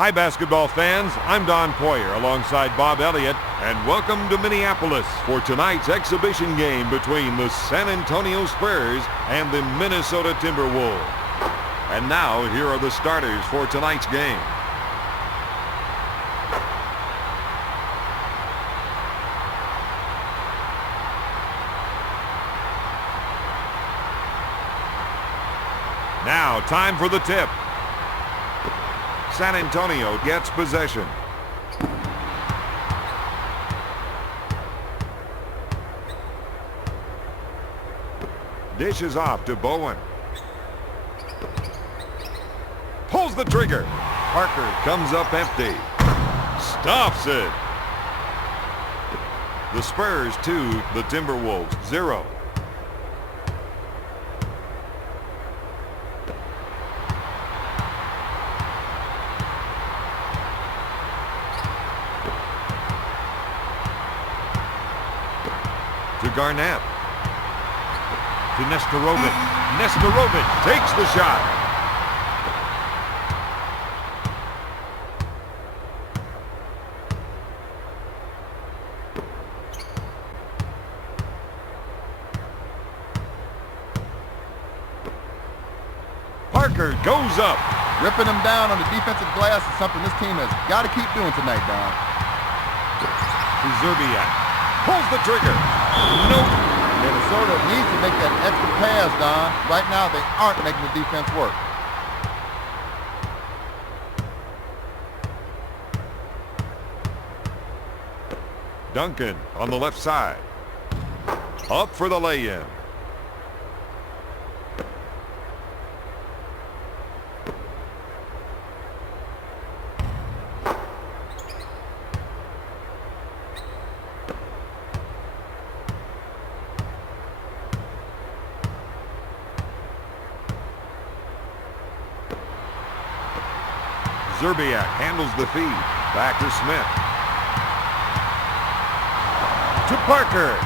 Hi, basketball fans. I'm Don Poyer alongside Bob Elliott, and welcome to Minneapolis for tonight's exhibition game between the San Antonio Spurs and the Minnesota Timberwolves. And now, here are the starters for tonight's game. Now, time for the tip. San Antonio gets possession. Dishes off to Bowen. Pulls the trigger. Parker comes up empty. Stops it. The Spurs 2, the Timberwolves 0. To Garnett. To Nestorovic. Nestorovic takes the shot. Parker goes up. Ripping them down on the defensive glass is something this team has got to keep doing tonight, Don. To Zerbiak. Pulls the trigger. Nope. Minnesota needs to make that extra pass, Don. Right now, they aren't making the defense work. Duncan on the left side. Up for the lay-in. Zerbiak handles the feed. Back to Smith. To Parker.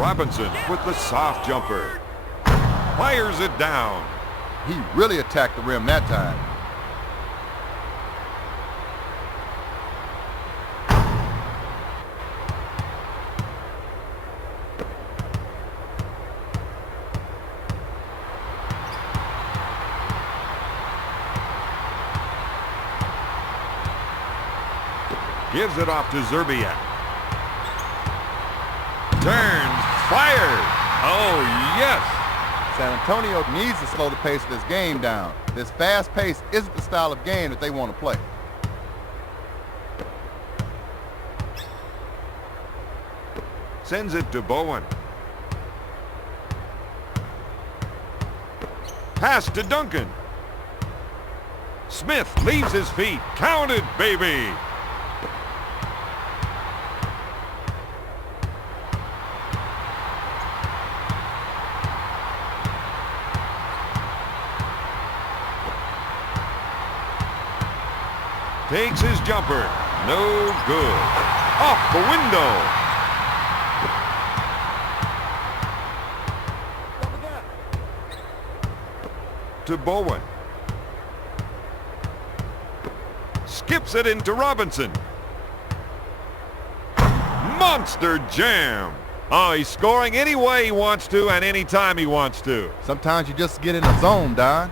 Robinson with the soft jumper. Fires it down. He really attacked the rim that time. Gives it off to Zerbiak. Turns, fires. Oh, yes. San Antonio needs to slow the pace of this game down. This fast pace isn't the style of game that they want to play. Sends it to Bowen. Pass to Duncan. Smith leaves his feet. Counted, baby. Takes his jumper. No good. Off the window. To Bowen. Skips it into Robinson. Monster jam. Oh, he's scoring any way he wants to and any time he wants to. Sometimes you just get in the zone, Don.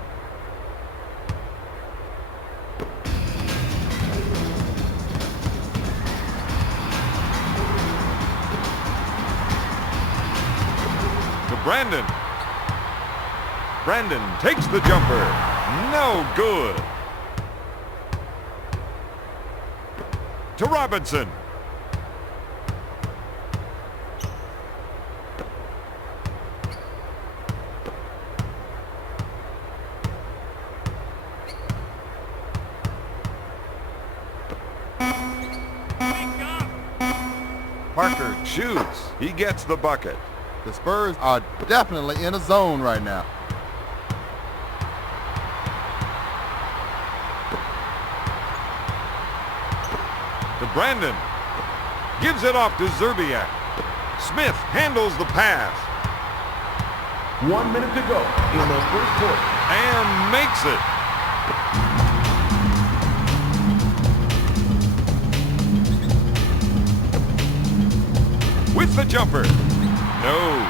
Brandon. Brandon takes the jumper. No good. To Robinson. Parker shoots. He gets the bucket. The Spurs are definitely in a zone right now. To Brandon. Gives it off to Zerbiak. Smith handles the pass. 1 minute to go in the first quarter. And makes it. With the jumper. No.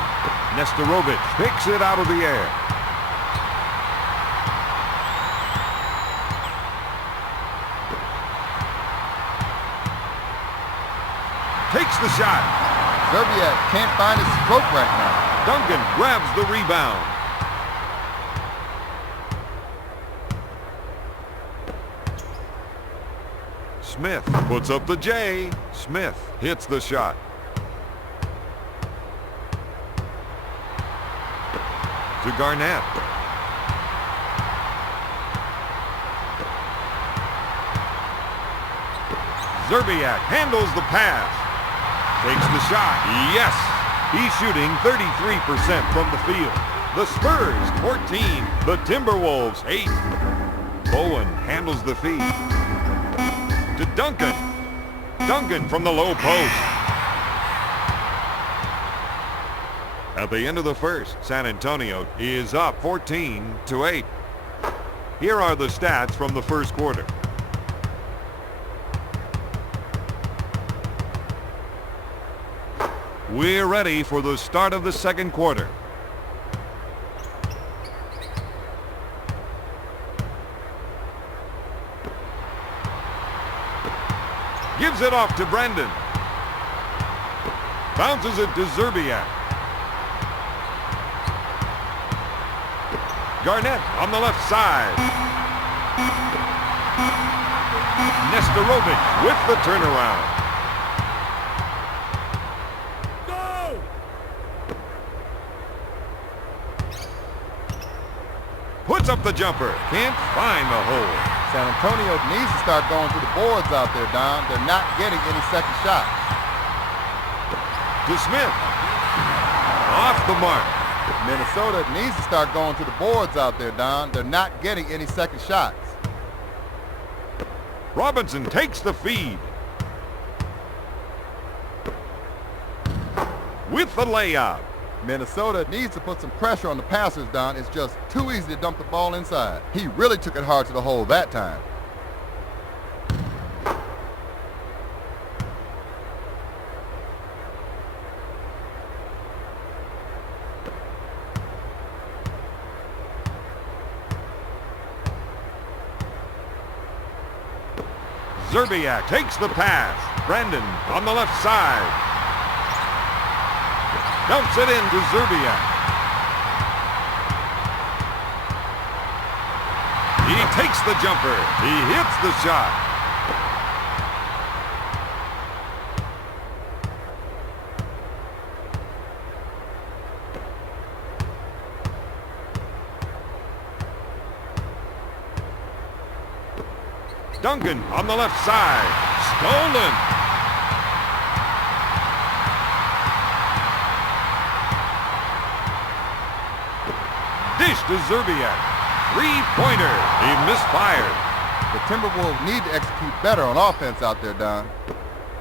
Nestorovic picks it out of the air. Takes the shot. Zerbiak can't find his stroke right now. Duncan grabs the rebound. Smith puts up the J. Smith hits the shot. To Garnett. Zerbiak handles the pass. Takes the shot. Yes! He's shooting 33% from the field. The Spurs 14. The Timberwolves 8. Bowen handles the feed. To Duncan. Duncan from the low post. At the end of the first, San Antonio is up 14-8. Here are the stats from the first quarter. We're ready for the start of the second quarter. Gives it off to Brandon. Bounces it to Zerbiak. Garnett on the left side. Nestorovic with the turnaround. Puts up the jumper. Can't find the hole. San Antonio needs to start going to the boards out there, Don. They're not getting any second shots. To Smith. Off the mark. Minnesota needs to start going to the boards out there, Don. They're not getting any second shots. Robinson takes the feed. With the layup. Minnesota needs to put some pressure on the passers, Don. It's just too easy to dump the ball inside. He really took it hard to the hole that time. Zerbiak takes the pass. Brandon on the left side. Dumps it into Zerbiak. He takes the jumper. He hits the shot. Duncan on the left side. Stolen. Dish to Zerbiak. Three-pointer. He misfired. The Timberwolves need to execute better on offense out there, Don.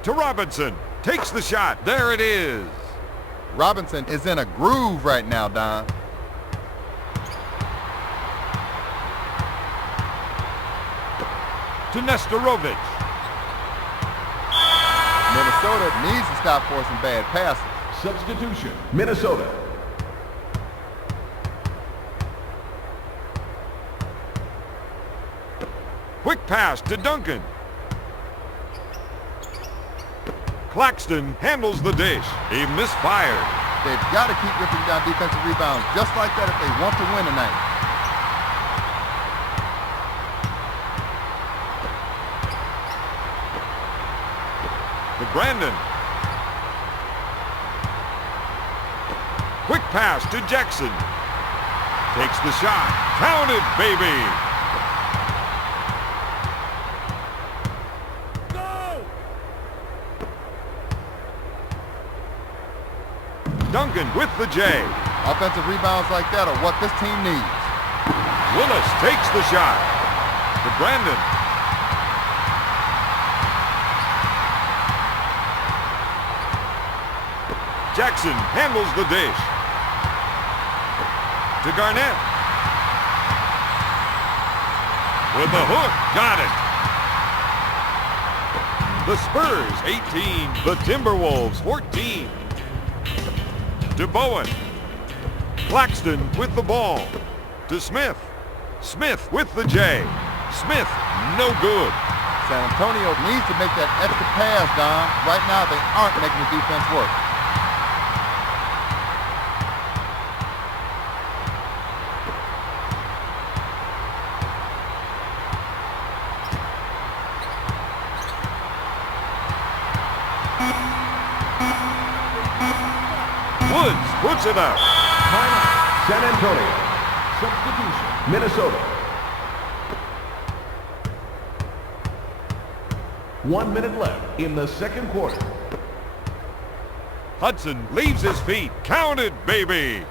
To Robinson. Takes the shot. There it is. Robinson is in a groove right now, Don. To Nestorovic. Minnesota needs to stop forcing bad passes. Substitution, Minnesota. Quick pass to Duncan. Claxton handles the dish. He misfired. They've got to keep ripping down defensive rebounds just like that if they want to win tonight. To Brandon. Quick pass to Jackson. Takes the shot. Count it, baby. Duncan with the J. Offensive rebounds like that are what this team needs. Willis takes the shot. To Brandon. Jackson handles the dish. to Garnett. With the hook, got it. The Spurs 18, the Timberwolves 14. To Bowen. Claxton with the ball. To Smith. Smith with the J. Smith, no good. San Antonio needs to make that extra pass, Don. Right now, they aren't making the defense work. Woods puts it up. Timeout. San Antonio. Substitution. Minnesota. 1 minute left in the second quarter. Hudson leaves his feet. Count it, baby.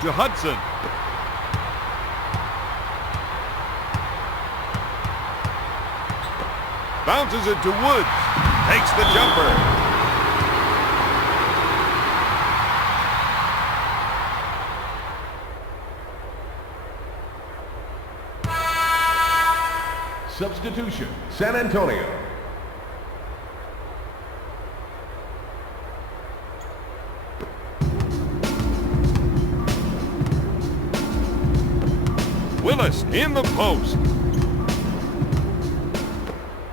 To Hudson. Bounces it to Woods. Takes the jumper. Substitution. San Antonio. Willis in the post.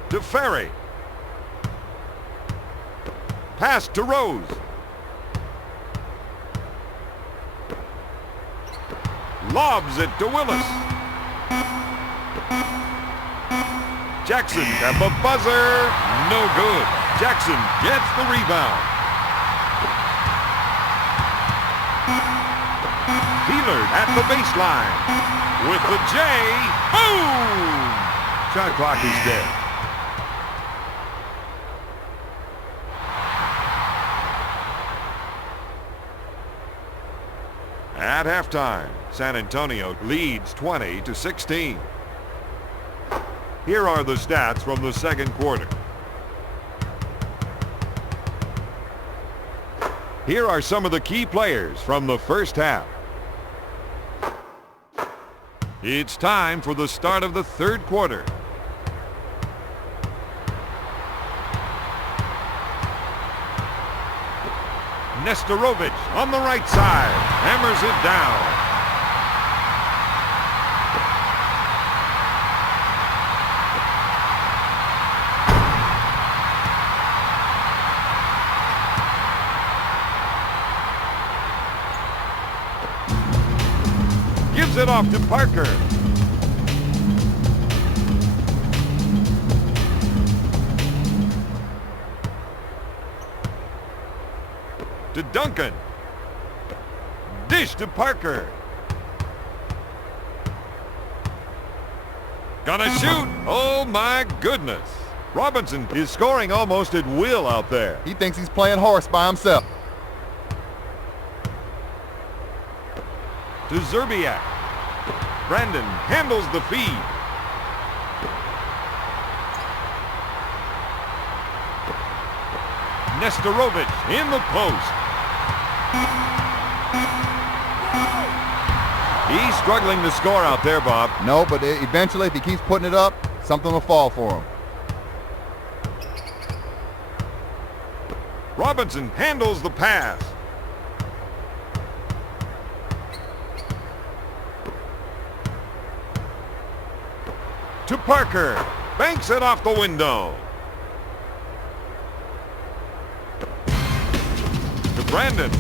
To Ferry. Pass to Rose. Lobs it to Willis. Jackson at the buzzer. No good. Jackson gets the rebound. Healard at the baseline. With the J. Boom! Shot clock is dead. At halftime, San Antonio leads 20-16. Here are the stats from the second quarter. Here are some of the key players from the first half. It's time for the start of the third quarter. Nesterovic on the right side, hammers it down. Gives it off to Parker. To Duncan. Dish to Parker. Gonna shoot. Oh my goodness. Robinson is scoring almost at will out there. He thinks he's playing horse by himself. To Zerbiak. Brandon handles the feed. Nesterovic in the post. He's struggling to score out there, Bob. No, but eventually if he keeps putting it up, something will fall for him. Robinson handles the pass. To Parker. Banks it off the window. To Brandon.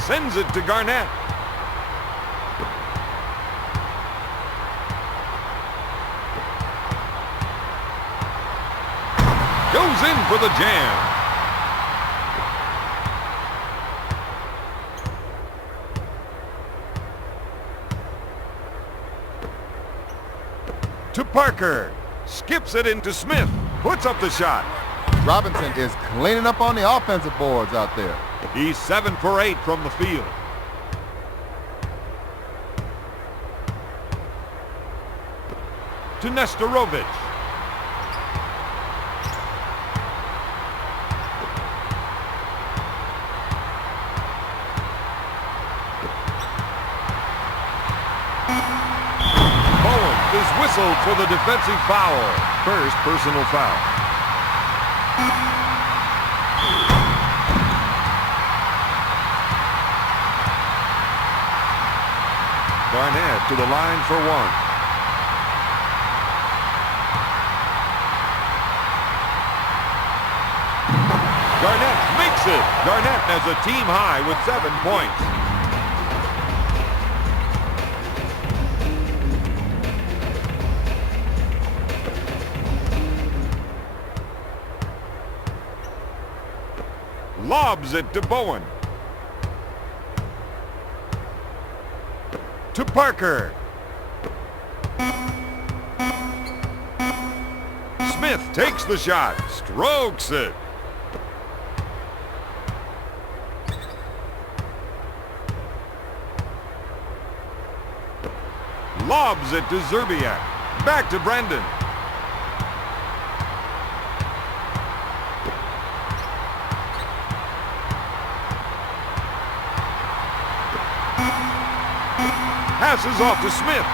Sends it to Garnett. Goes in for the jam. To Parker. Skips it into Smith. Puts up the shot. Robinson is cleaning up on the offensive boards out there. He's 7 for 8 from the field. To Nestorovic. Bowen is whistled for the defensive foul. First personal foul. Garnett to the line for one. Garnett makes it. Garnett has a team high with 7 points. Lobs it to Bowen. To Parker. Smith takes the shot, strokes it. Lobs it to Zerbiak. Back to Brendan. Passes off to Smith.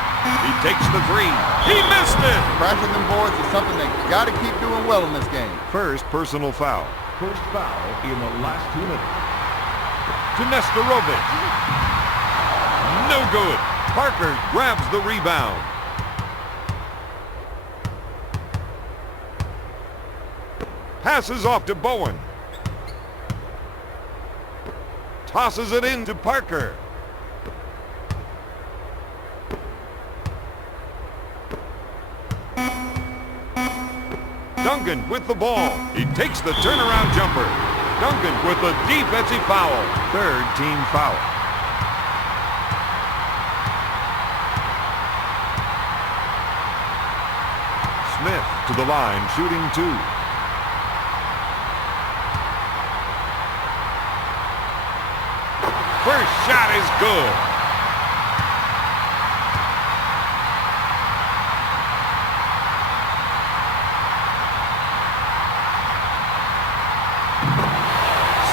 He takes the three. He missed it. Crashing them boards is something they got to keep doing well in this game. First personal foul. First foul in the last 2 minutes. To Nestorovic. No good. Parker grabs the rebound. Passes off to Bowen. Tosses it in to Parker. Duncan with the ball. He takes the turnaround jumper. Duncan with the defensive foul. Third team foul. Smith to the line, shooting 2. First shot is good.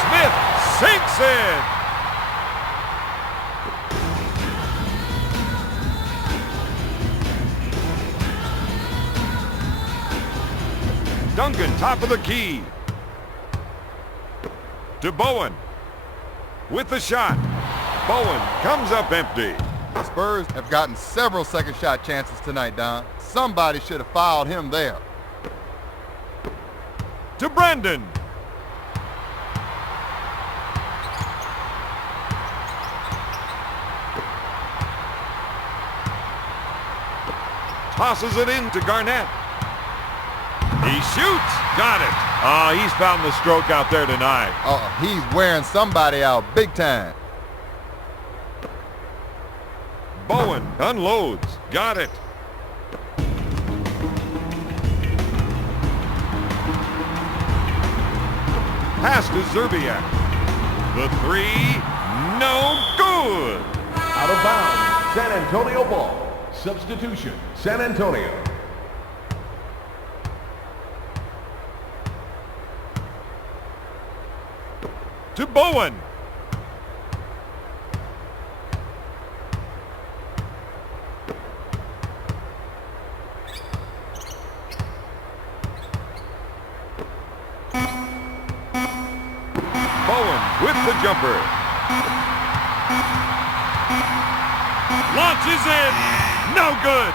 Smith sinks it. Duncan, top of the key. To Bowen. With the shot. Bowen comes up empty. The Spurs have gotten several second shot chances tonight, Don. Somebody should have fouled him there. To Brendan. Tosses it in to Garnett. He shoots. Got it. He's found the stroke out there tonight. He's wearing somebody out big time. Bowen unloads. Got it. Pass to Zerbiak. The three, no good. Out of bounds, San Antonio ball. Substitution, San Antonio. To Bowen. Bowen with the jumper. Launches in. No good.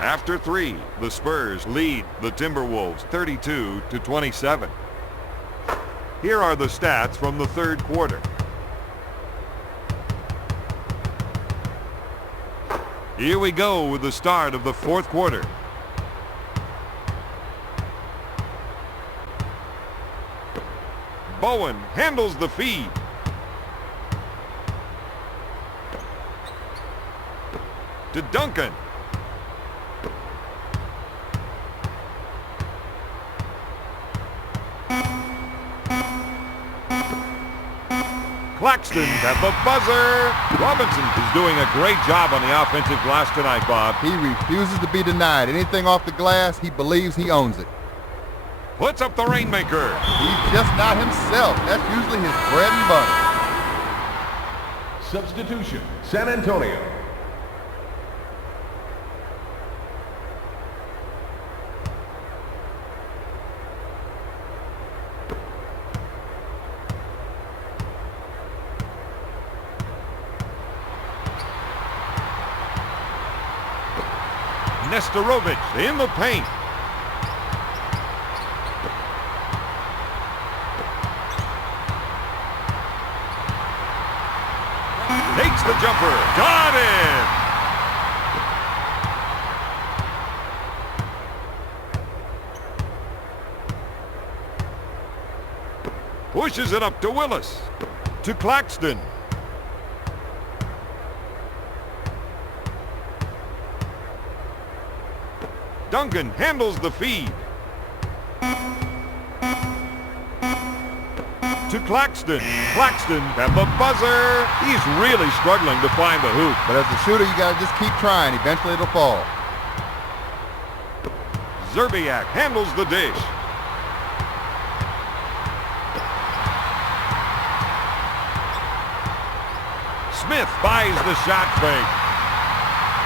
After 3, the Spurs lead the Timberwolves 32-27. Here are the stats from the third quarter. Here we go with the start of the fourth quarter. Bowen handles the feed. to Duncan. Claxton at the buzzer. Robinson is doing a great job on the offensive glass tonight, Bob. He refuses to be denied. Anything off the glass, he believes he owns it. Puts up the rainmaker. He's just not himself. That's usually his bread and butter. Substitution, San Antonio. Nesterovic in the paint. Takes the jumper. Got it! Pushes it up to Willis. To Claxton. Duncan handles the feed. To Claxton. Claxton at the buzzer. He's really struggling to find the hoop. But as a shooter, you got to just keep trying. Eventually, it'll fall. Zerbiak handles the dish. Smith buys the shot fake.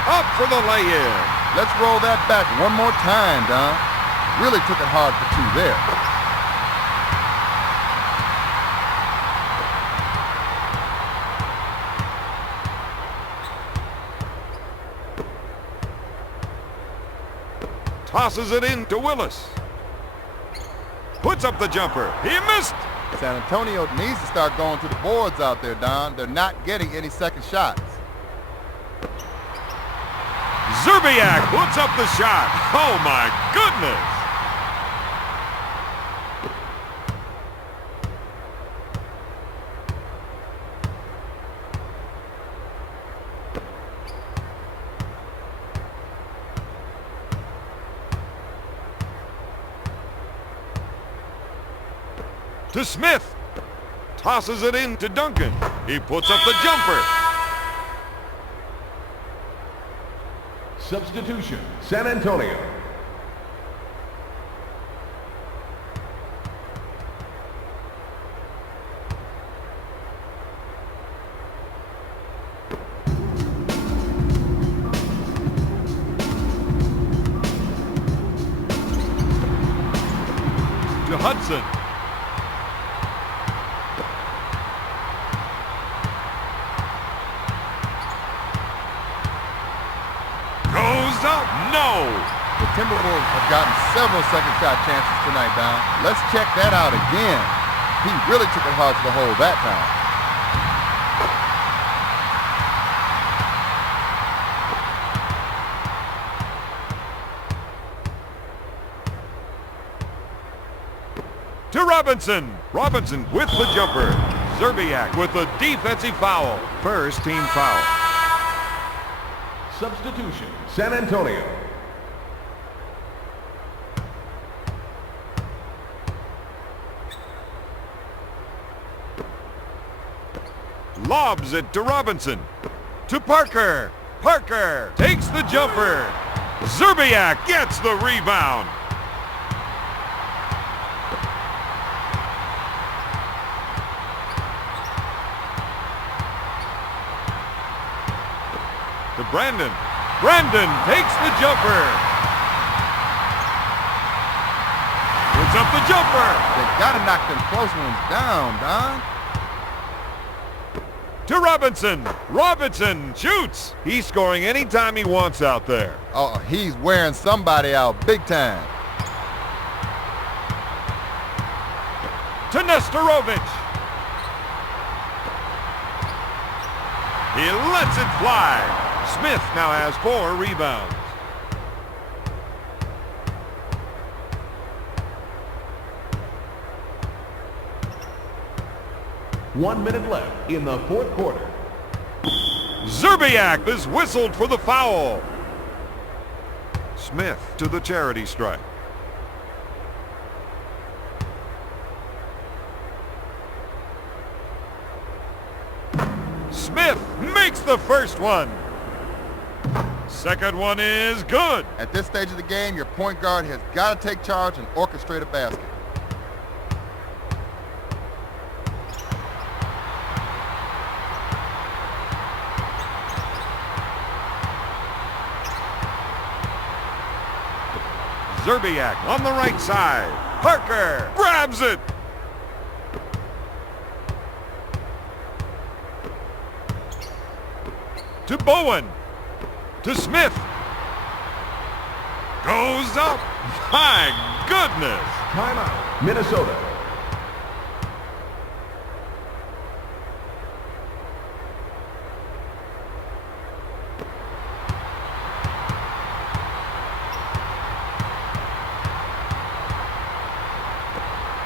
Up for the lay-in. Let's roll that back one more time, Don. Really took it hard for two there. Tosses it in to Willis. Puts up the jumper. He missed. San Antonio needs to start going to the boards out there, Don. They're not getting any second shots. Zerbiak puts up the shot. Oh, my goodness. To Smith. Tosses it in to Duncan. He puts up the jumper. Substitution, San Antonio. To Hudson. Goes up. No. The Timberwolves have gotten several second shot chances tonight, Don. Let's check that out again. He really took it hard to the hole that time. To Robinson. Robinson with the jumper. Zerbiak with the defensive foul. First team foul. Substitution, San Antonio. Lobs it to Robinson. To Parker. Parker takes the jumper. Zerbiak gets the rebound. To Brandon. Brandon takes the jumper. Puts up the jumper. They gotta knock them close ones down, Don. To Robinson. Robinson shoots. He's scoring anytime he wants out there. Oh, he's wearing somebody out big time. To Nesterovic. He lets it fly. Smith now has 4 rebounds. One minute left in the fourth quarter. Zerbiak is whistled for the foul. Smith to the charity stripe. Smith makes the first one. Second one is good. At this stage of the game, your point guard has got to take charge and orchestrate a basket. Zerbiak on the right side. Parker grabs it. To Bowen. To Smith. Goes up. My goodness. Timeout, Minnesota.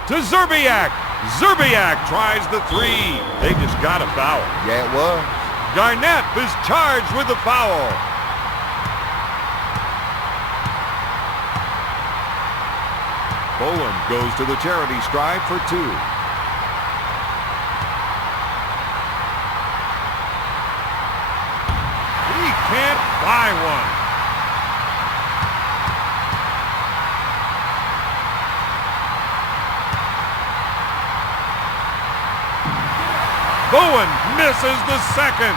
To Zerbiak. Zerbiak tries the three. They just got a foul. Yeah, it was. Garnett is charged with the foul. Bowen goes to the charity stripe for two. He can't buy one. Bowen misses the second.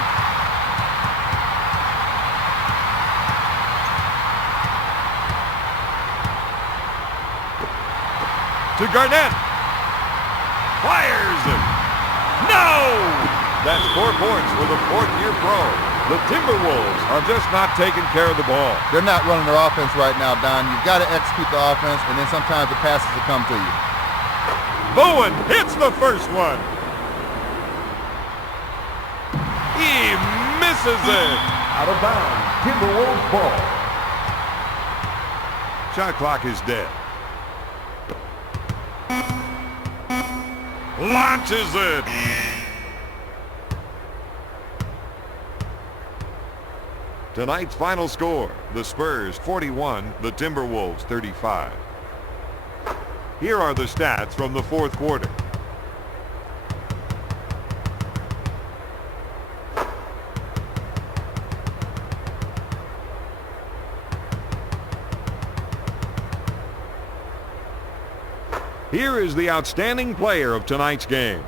To Garnett. Fires it. No! That's 4 points for the fourth-year pro. The Timberwolves are just not taking care of the ball. They're not running their offense right now, Don. You've got to execute the offense, and then sometimes the passes will come to you. Bowen hits the first one. He misses it. Out of bounds, Timberwolves ball. Shot clock is dead. Launches it. Tonight's final score, the Spurs 41, the Timberwolves 35. Here are the stats from the fourth quarter. Here is the outstanding player of tonight's game.